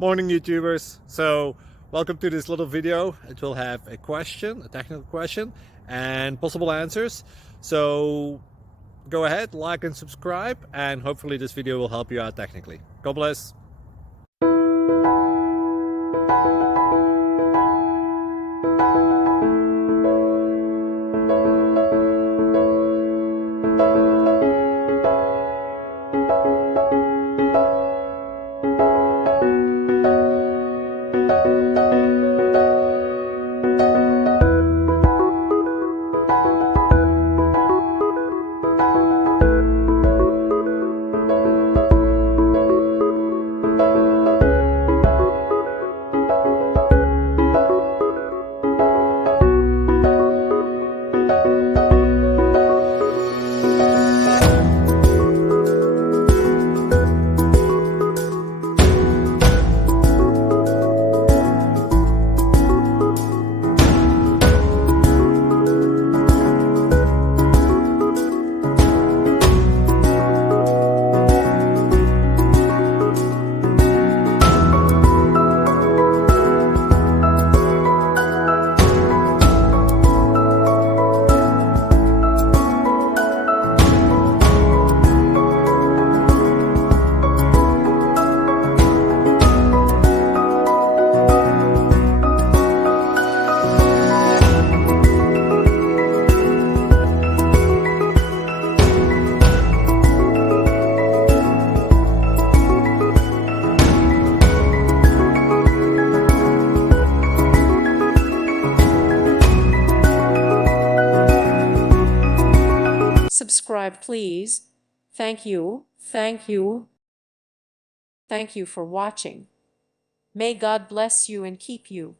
Morning YouTubers. So welcome to this little video. It will have a question, a technical question, and possible answers. So go ahead, like and subscribe, and hopefully this video will help you out technically. God bless. Subscribe, please. Thank you. Thank you. Thank you for watching. May God bless you and keep you.